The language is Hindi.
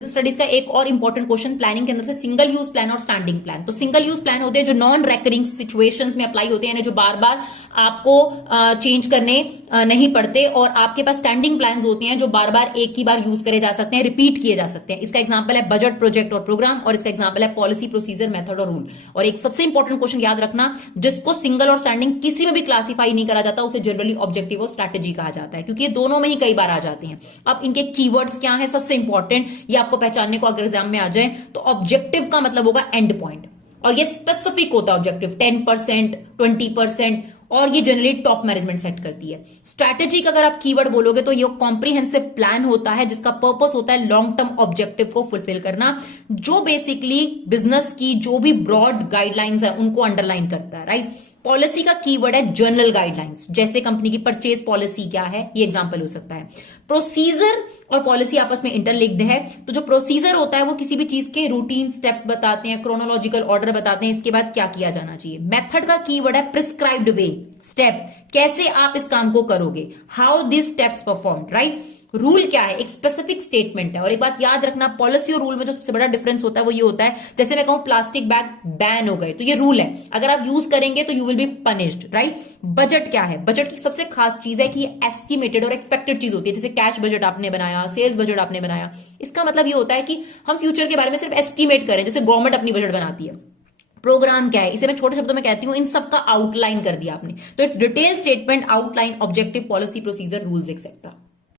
स्टडीज का एक और इंपॉर्टेंट क्वेश्चन प्लानिंग के अंदर से सिंगल यूज प्लान और स्टैंडिंग प्लान। तो सिंगल यूज प्लान होते हैं जो नॉन रेकरिंग सिचुएशंस में अप्लाई होते हैं, जो बार बार आपको चेंज करने नहीं पड़ते, और आपके पास स्टैंडिंग प्लान होते हैं जो बार बार एक ही बार यूज करे जा सकते हैं, रिपीट किए जा सकते हैं। इसका एग्जाम्पल है बजट, प्रोजेक्ट और प्रोग्राम, और इसका एग्जाम्पल है पॉलिसी, प्रोसीजर, मेथड और रूल। और एक सबसे इंपॉर्टेंट क्वेश्चन याद रखना, जिसको सिंगल और स्टैंडिंग किसी में भी क्लासीफाई नहीं करा जाता उसे जनरली ऑब्जेक्टिव और स्ट्रैटेजी कहा जाता है, क्योंकि ये दोनों में ही कई बार आ जाते हैं। अब इनके कीवर्ड्स क्या है सबसे इंपॉर्टेंट, ये आपको पहचानने को अगर एग्जाम में आ जाए तो ऑब्जेक्टिव का मतलब होगा एंड पॉइंट, और ये स्पेसिफिक होता है ऑब्जेक्टिव, 10%, 20%, और ये जनरली टॉप मैनेजमेंट सेट करती है। स्ट्रैटेजी का अगर आप कीवर्ड बोलोगे तो ये कॉम्प्रिहेंसिव प्लान होता है जिसका पर्पस होता है लॉन्ग टर्म ऑब्जेक्टिव को फुलफिल करना, जो बेसिकली बिजनेस की जो भी ब्रॉड गाइडलाइंस है उनको अंडरलाइन करता है, राइट। पॉलिसी का कीवर्ड है जनरल गाइडलाइंस, जैसे कंपनी की परचेज पॉलिसी क्या है, ये एग्जांपल हो सकता है। प्रोसीजर और पॉलिसी आपस में इंटरलिंक्ड है, तो जो प्रोसीजर होता है वो किसी भी चीज के रूटीन स्टेप्स बताते हैं, क्रोनोलॉजिकल ऑर्डर बताते हैं, इसके बाद क्या किया जाना चाहिए। मेथड का कीवर्ड है प्रिस्क्राइब्ड वे, स्टेप, कैसे आप इस काम को करोगे, how this steps perform, right. Rule क्या है, एक स्पेसिफिक स्टेटमेंट है। और एक बात याद रखना, पॉलिसी और रूल में जो सबसे बड़ा डिफरेंस होता है वो ये होता है, जैसे मैं कहूं प्लास्टिक बैग बैन हो गए तो ये रूल है, अगर आप यूज करेंगे तो you will be punished, right. Budget क्या है, बजट की सबसे खास चीज है कि ये एस्टिमेटेड और एक्सपेक्टेड चीज होती है, जैसे कैश बजट आपने बनाया, सेल्स बजट आपने बनाया, इसका मतलब ये होता है कि हम फ्यूचर के बारे में सिर्फ एस्टिमेट करें, जैसे गवर्नमेंट अपनी बजट बनाती है। प्रोग्राम क्या है, इसे मैं छोटे शब्दों में कहती हूं, इन सब का आउटलाइन कर दिया आपने, तो it's detail statement, outline, objective, policy, procedure, rules etcetera.